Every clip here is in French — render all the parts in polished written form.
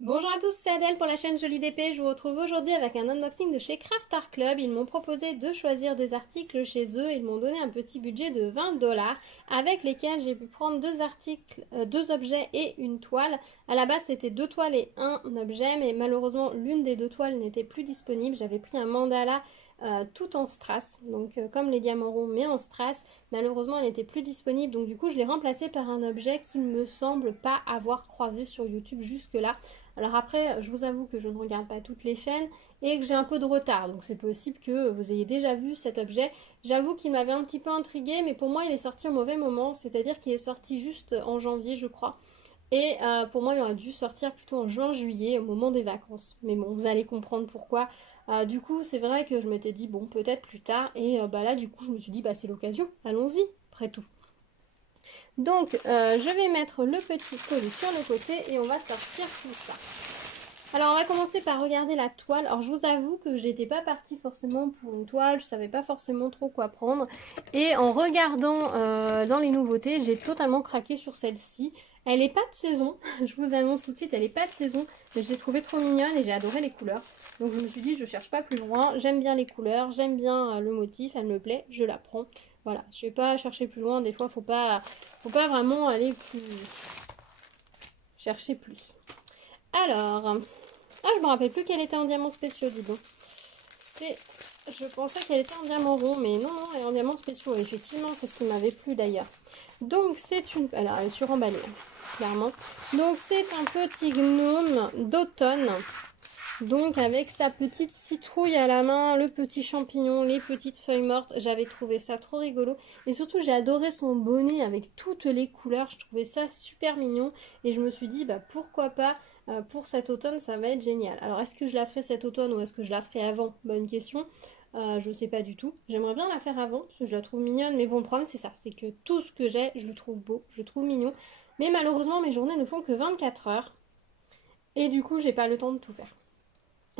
Bonjour à tous, c'est Adèle pour la chaîne Jolie DP. Je vous retrouve aujourd'hui avec un unboxing de chez Craft Art Club. Ils m'ont proposé de choisir des articles chez eux. Ils m'ont donné un petit budget de 20$ avec lesquels j'ai pu prendre deux articles, deux objets et une toile. À la base, c'était deux toiles et un objet, mais malheureusement, l'une des deux toiles n'était plus disponible. J'avais pris un mandala tout en strass, donc comme les diamants ronds mais en strass. Malheureusement elle n'était plus disponible, donc du coup je l'ai remplacé par un objet qui ne me semble pas avoir croisé sur YouTube jusque là. Alors après je vous avoue que je ne regarde pas toutes les chaînes et que j'ai un peu de retard, donc c'est possible que vous ayez déjà vu cet objet. J'avoue qu'il m'avait un petit peu intrigué, mais pour moi il est sorti au mauvais moment, c'est-à-dire qu'il est sorti juste en janvier je crois. Et pour moi, il aurait dû sortir plutôt en juin-juillet, au moment des vacances. Mais bon, vous allez comprendre pourquoi. Du coup, c'est vrai que je m'étais dit, bon, peut-être plus tard. Et bah là, du coup, je me suis dit, bah c'est l'occasion, allons-y, après tout. Donc, je vais mettre le petit colis sur le côté et on va sortir tout ça. Alors, on va commencer par regarder la toile. Alors, je vous avoue que j'étais pas partie forcément pour une toile, je savais pas forcément trop quoi prendre. Et en regardant dans les nouveautés, j'ai totalement craqué sur celle-ci. Elle est pas de saison, je vous annonce tout de suite, elle est pas de saison, mais je l'ai trouvée trop mignonne et j'ai adoré les couleurs. Donc je me suis dit, je cherche pas plus loin, j'aime bien les couleurs, j'aime bien le motif, elle me plaît, je la prends. Voilà, je vais pas chercher plus loin, des fois faut pas vraiment aller plus... chercher plus. Alors, ah, je me rappelle plus qu'elle était en diamants spéciaux, dis donc. Je pensais qu'elle était en diamant rond, mais non, non, elle est en diamants spéciaux. Effectivement, c'est ce qui m'avait plu d'ailleurs. Donc, c'est une... Alors, elle est suremballée, clairement. Donc, c'est un petit gnome d'automne. Donc, avec sa petite citrouille à la main, le petit champignon, les petites feuilles mortes. J'avais trouvé ça trop rigolo. Et surtout, j'ai adoré son bonnet avec toutes les couleurs. Je trouvais ça super mignon. Et je me suis dit, bah pourquoi pas pour cet automne, ça va être génial. Alors, est-ce que je la ferai cet automne ou est-ce que je la ferai avant? Bonne question. Je sais pas du tout. J'aimerais bien la faire avant parce que je la trouve mignonne. Mais bon, le problème, c'est ça. C'est que tout ce que j'ai, je le trouve beau, je le trouve mignon. Mais malheureusement, mes journées ne font que 24 heures. Et du coup, j'ai pas le temps de tout faire.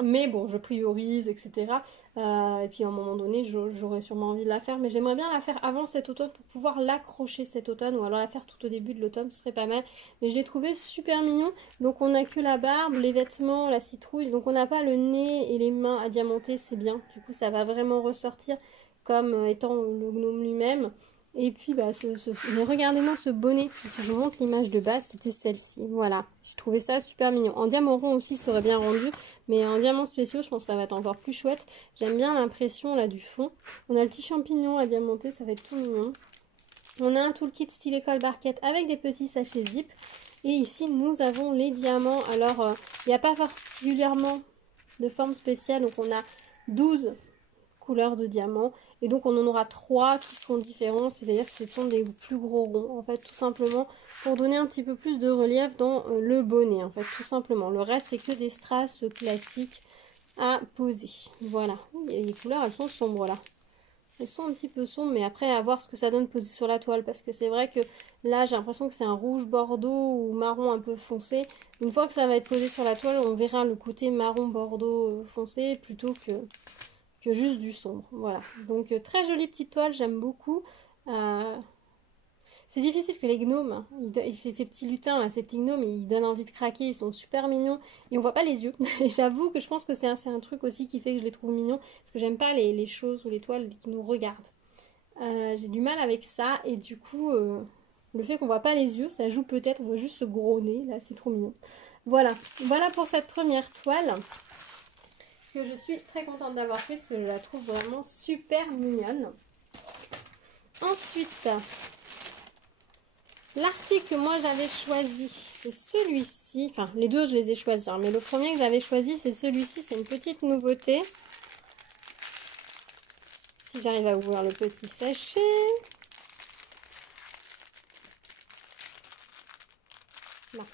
Mais bon, je priorise, etc. Et puis à un moment donné, j'aurais sûrement envie de la faire. Mais j'aimerais bien la faire avant cet automne pour pouvoir l'accrocher cet automne. Ou alors la faire tout au début de l'automne, ce serait pas mal. Mais je l'ai trouvé super mignon. Donc on n'a que la barbe, les vêtements, la citrouille. Donc on n'a pas le nez et les mains à diamanter, c'est bien. Du coup, ça va vraiment ressortir comme étant le gnome lui-même. Et puis, bah, mais regardez-moi ce bonnet. Si je vous montre l'image de base, c'était celle-ci. Voilà, je trouvais ça super mignon. En diamant rond aussi, ça aurait bien rendu. Mais en diamants spéciaux, je pense que ça va être encore plus chouette. J'aime bien l'impression là du fond. On a le petit champignon à diamanter, ça va être tout mignon. On a un toolkit style école barquette avec des petits sachets zip. Et ici, nous avons les diamants. Alors, il n'y a pas particulièrement de forme spéciale. Donc, on a 12 couleurs de diamants. Et donc, on en aura 3 qui seront différents. C'est-à-dire que ce sont des plus gros ronds. En fait, tout simplement, pour donner un petit peu plus de relief dans le bonnet. En fait, tout simplement. Le reste, c'est que des strass classiques à poser. Voilà. Les couleurs, elles sont sombres là. Elles sont un petit peu sombres, mais après, à voir ce que ça donne posé sur la toile. Parce que c'est vrai que là, j'ai l'impression que c'est un rouge bordeaux ou marron un peu foncé. Une fois que ça va être posé sur la toile, on verra le côté marron bordeaux foncé plutôt que juste du sombre. Voilà. Donc, très jolie petite toile, j'aime beaucoup. C'est difficile parce que les gnomes, ces petits lutins, là, ces petits gnomes, ils donnent envie de craquer, ils sont super mignons et on voit pas les yeux. Et j'avoue que je pense que c'est un truc aussi qui fait que je les trouve mignons parce que j'aime pas les choses ou les toiles qui nous regardent. J'ai du mal avec ça et du coup, le fait qu'on voit pas les yeux, ça joue peut-être, on voit juste ce gros nez, là, c'est trop mignon. Voilà, voilà pour cette première toile que je suis très contente d'avoir fait parce que je la trouve vraiment super mignonne. Ensuite, l'article que moi j'avais choisi, c'est celui-ci. Enfin, les deux je les ai choisis, hein, mais le premier que j'avais choisi, c'est celui-ci. C'est une petite nouveauté. Si j'arrive à ouvrir le petit sachet. Bon.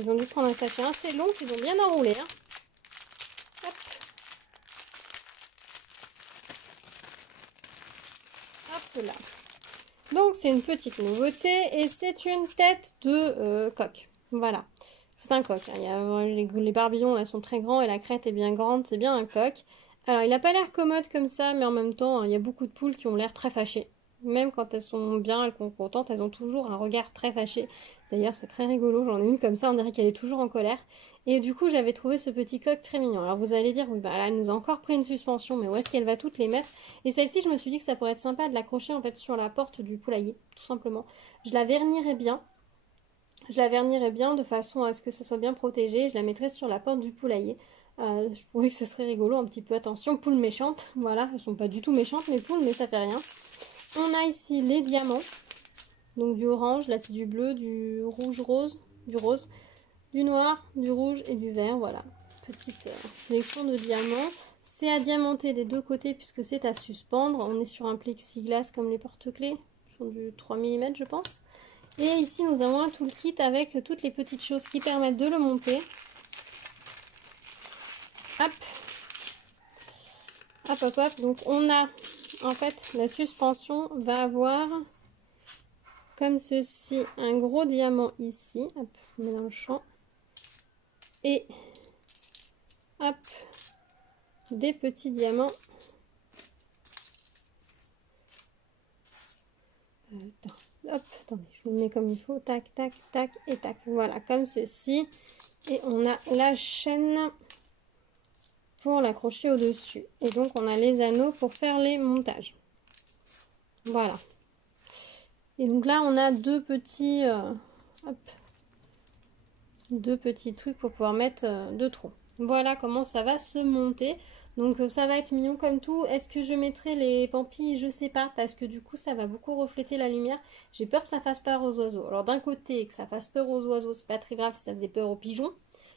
Ils ont dû prendre un sachet assez long qu'ils ont bien enroulé. Hein. Hop. Hop là. Donc c'est une petite nouveauté et c'est une tête de coq. Voilà. C'est un coq. Hein. Il y a, les barbillons là sont très grands et la crête est bien grande. C'est bien un coq. Alors il n'a pas l'air commode comme ça, mais en même temps, il y a beaucoup de poules qui ont l'air très fâchées. Même quand elles sont bien, elles sont contentes, elles ont toujours un regard très fâché. D'ailleurs, c'est très rigolo. J'en ai une comme ça, on dirait qu'elle est toujours en colère. Et du coup, j'avais trouvé ce petit coq très mignon. Alors vous allez dire, oui, bah là, elle nous a encore pris une suspension, mais où est-ce qu'elle va toutes les mettre? Et celle-ci, je me suis dit que ça pourrait être sympa de l'accrocher en fait sur la porte du poulailler, tout simplement. Je la vernirais bien. Je la vernirais bien de façon à ce que ça soit bien protégé. Je la mettrais sur la porte du poulailler. Je trouvais que ce serait rigolo, un petit peu. Attention, poules méchantes. Voilà, elles sont pas du tout méchantes, mes poules, mais ça fait rien. On a ici les diamants. Donc du orange, là c'est du bleu, du rouge rose, du noir, du rouge et du vert. Voilà, petite sélection de diamants. C'est à diamanter des deux côtés puisque c'est à suspendre. On est sur un plexiglas comme les porte-clés. Ils sont du 3 mm je pense. Et ici nous avons un toolkit avec toutes les petites choses qui permettent de le monter. Hop. Hop hop hop. Donc on a en fait la suspension va avoir comme ceci un gros diamant ici. Hop, on met dans le champ. Et hop, des petits diamants. Hop, attendez, je vous le mets comme il faut. Tac, tac, tac et tac. Voilà, comme ceci. Et on a la chaîne pour l'accrocher au-dessus. Et donc, on a les anneaux pour faire les montages. Voilà. Et donc là, on a deux petits trucs pour pouvoir mettre deux trous. Voilà comment ça va se monter. Donc ça va être mignon comme tout. Est-ce que je mettrai les pampilles? Je sais pas, parce que du coup ça va beaucoup refléter la lumière. J'ai peur que ça fasse peur aux oiseaux. Alors d'un côté, que ça fasse peur aux oiseaux, c'est pas très grave si ça faisait peur aux pigeons,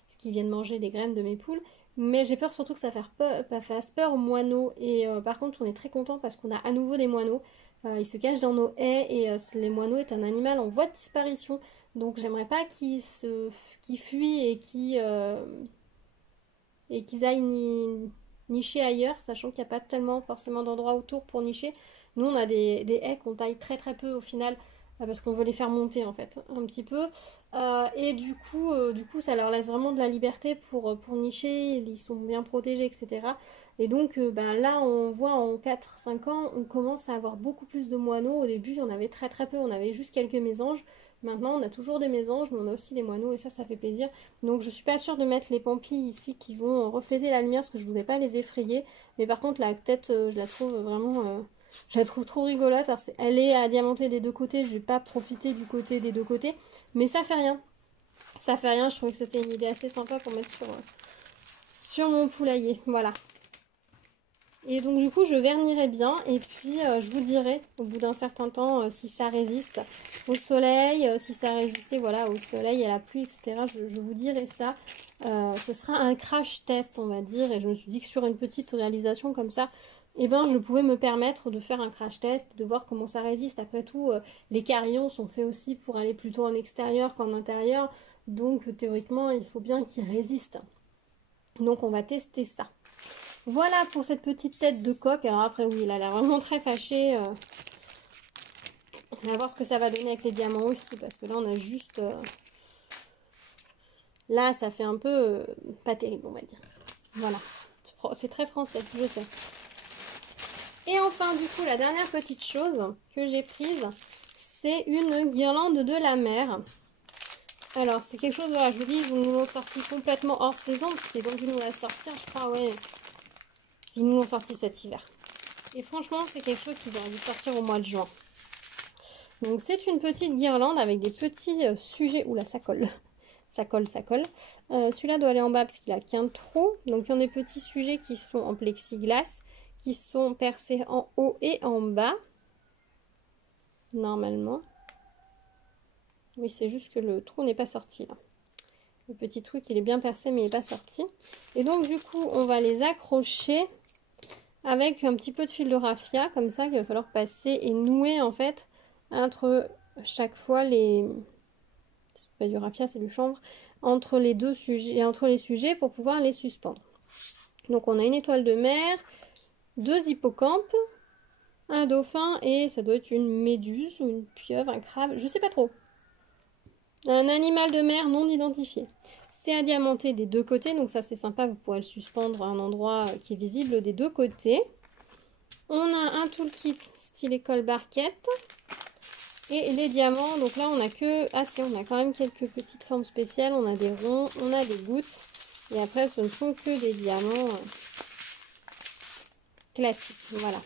parce qu'ils viennent manger les graines de mes poules. Mais j'ai peur surtout que ça fasse peur aux moineaux. Et par contre, on est très content parce qu'on a à nouveau des moineaux. Ils se cachent dans nos haies et les moineaux est un animal en voie de disparition. Donc j'aimerais pas qu'ils fuient et qu'ils aillent nicher ailleurs, sachant qu'il n'y a pas tellement forcément d'endroits autour pour nicher. Nous on a des haies qu'on taille très très peu au final parce qu'on veut les faire monter en fait un petit peu. Et du coup ça leur laisse vraiment de la liberté pour nicher, ils sont bien protégés, etc. Et donc là on voit en 4-5 ans on commence à avoir beaucoup plus de moineaux. Au début il y en avait très très peu, on avait juste quelques mésanges. Maintenant on a toujours des mésanges mais on a aussi des moineaux et ça fait plaisir. Donc je suis pas sûre de mettre les pampilles ici qui vont refléter la lumière parce que je voudrais pas les effrayer. Mais par contre la tête je la trouve vraiment... je la trouve trop rigolote. Alors, elle est à diamanter des deux côtés. Je vais pas profiter du côté des deux côtés. Mais ça fait rien. Ça fait rien. Je trouvais que c'était une idée assez sympa pour mettre sur mon poulailler. Voilà. Et donc du coup je vernirai bien et puis je vous dirai au bout d'un certain temps si ça résiste au soleil, si ça résistait voilà, au soleil, à la pluie, etc. Je vous dirai ça. Ce sera un crash test on va dire et je me suis dit que sur une petite réalisation comme ça, eh ben, je pouvais me permettre de faire un crash test, de voir comment ça résiste. Après tout, les carillons sont faits aussi pour aller plutôt en extérieur qu'en intérieur. Donc théoriquement il faut bien qu'ils résistent. Donc on va tester ça. Voilà pour cette petite tête de coq. Alors après, oui, il a l'air vraiment très fâché. On va voir ce que ça va donner avec les diamants aussi. Parce que là, on a juste... Là, ça fait un peu pas terrible, on va dire. Voilà. C'est très français, je sais. Et enfin, du coup, la dernière petite chose que j'ai prise, c'est une guirlande de la mer. Alors, c'est quelque chose, voilà, je vous dis, ils nous l'ont sorti complètement hors saison. Parce qu'ils ont dû nous la sortir, je crois, ouais... Ils nous l'ont sorti cet hiver. Et franchement, c'est quelque chose qui aurait dû sortir au mois de juin. Donc, c'est une petite guirlande avec des petits sujets. Oula, ça colle. Ça colle, ça colle. Celui-là doit aller en bas parce qu'il a qu'un trou. Donc, il y a des petits sujets qui sont en plexiglas, qui sont percés en haut et en bas. Normalement. Oui, c'est juste que le trou n'est pas sorti là. Le petit truc, il est bien percé, mais il n'est pas sorti. Et donc, du coup, on va les accrocher avec un petit peu de fil de raffia, comme ça, qu'il va falloir passer et nouer, en fait, entre chaque fois les... C'est pas du raffia, c'est du chanvre. Entre les deux sujets, entre les sujets pour pouvoir les suspendre. Donc, on a une étoile de mer, deux hippocampes, un dauphin et ça doit être une méduse ou une pieuvre, un crabe, je sais pas trop. Un animal de mer non identifié. C'est à diamanter des deux côtés, donc ça c'est sympa, vous pourrez le suspendre à un endroit qui est visible des deux côtés. On a un toolkit style école barquette. Et les diamants, donc là on a que... Ah si, on a quand même quelques petites formes spéciales. On a des ronds, on a des gouttes. Et après ce ne sont que des diamants classiques. Voilà.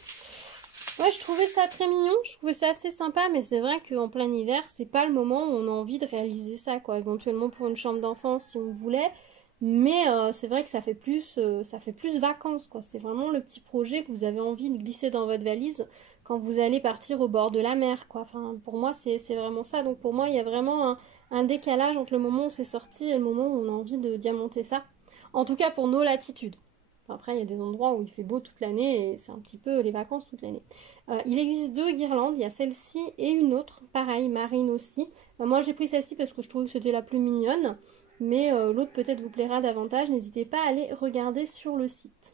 Ouais, je trouvais ça très mignon, je trouvais ça assez sympa, mais c'est vrai qu'en plein hiver, c'est pas le moment où on a envie de réaliser ça, quoi. Éventuellement pour une chambre d'enfant si on voulait, mais c'est vrai que ça fait plus vacances, quoi. C'est vraiment le petit projet que vous avez envie de glisser dans votre valise quand vous allez partir au bord de la mer, quoi. Enfin, pour moi, c'est vraiment ça. Donc pour moi, il y a vraiment un décalage entre le moment où c'est sorti et le moment où on a envie de diamanter ça. En tout cas pour nos latitudes. Après, il y a des endroits où il fait beau toute l'année et c'est un petit peu les vacances toute l'année. Il existe 2 guirlandes, il y a celle-ci et une autre, pareil, marine aussi. Moi, j'ai pris celle-ci parce que je trouvais que c'était la plus mignonne, mais l'autre peut-être vous plaira davantage. N'hésitez pas à aller regarder sur le site.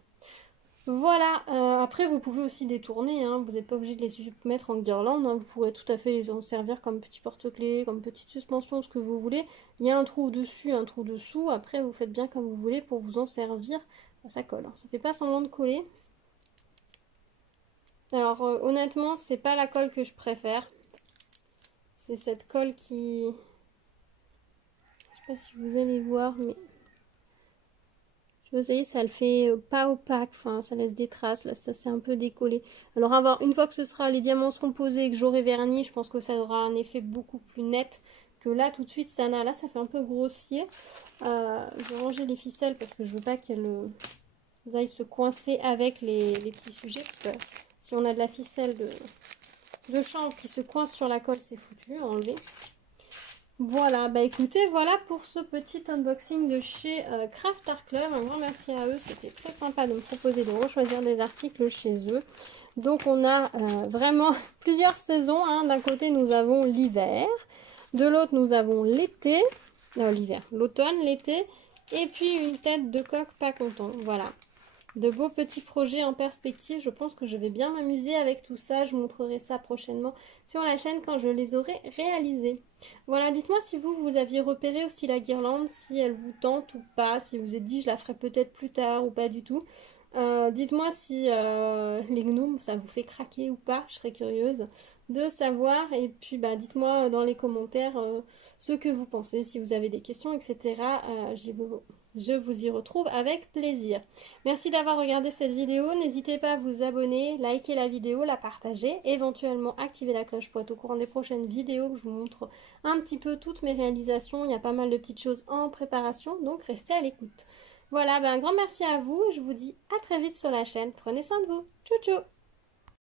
Voilà, après vous pouvez aussi détourner, hein. Vous n'êtes pas obligé de les mettre en guirlande, hein. Vous pourrez tout à fait les en servir comme petit porte-clés, comme petite suspension, ce que vous voulez. Il y a un trou au-dessus, un trou dessous, après vous faites bien comme vous voulez pour vous en servir. Ça colle, hein. Ça fait pas semblant de coller. Alors honnêtement, c'est pas la colle que je préfère. C'est cette colle qui... Je sais pas si vous allez voir, mais... Vous voyez, ça le fait pas opaque, enfin ça laisse des traces, là ça c'est un peu décollé. Alors une fois que les diamants seront posés et que j'aurai verni, je pense que ça aura un effet beaucoup plus net que là tout de suite. Là ça fait un peu grossier. Je vais ranger les ficelles parce que je veux pas qu'elles aillent se coincer avec les petits sujets, parce que si on a de la ficelle de chanvre qui se coince sur la colle, c'est foutu à enlever. Voilà, bah écoutez, voilà pour ce petit unboxing de chez Craft Art Club. Un grand merci à eux, c'était très sympa de me proposer de rechoisir des articles chez eux. Donc on a vraiment plusieurs saisons, hein. D'un côté nous avons l'hiver, de l'autre nous avons l'été, l'hiver, l'automne, l'été, et puis une tête de coq pas content, voilà. De beaux petits projets en perspective. Je pense que je vais bien m'amuser avec tout ça. Je vous montrerai ça prochainement sur la chaîne quand je les aurai réalisés. Voilà, dites-moi si vous aviez repéré aussi la guirlande, si elle vous tente ou pas, si vous vous êtes dit je la ferai peut-être plus tard ou pas du tout. Dites-moi si les gnomes, ça vous fait craquer ou pas. Je serais curieuse de savoir. Et puis bah, dites-moi dans les commentaires ce que vous pensez, si vous avez des questions, etc. Je vous y retrouve avec plaisir. Merci d'avoir regardé cette vidéo. N'hésitez pas à vous abonner, liker la vidéo, la partager, éventuellement activer la cloche pour être au courant des prochaines vidéos que je vous montre un petit peu toutes mes réalisations. Il y a pas mal de petites choses en préparation, donc restez à l'écoute. Voilà, un grand merci à vous. Je vous dis à très vite sur la chaîne. Prenez soin de vous. Tchou tchou!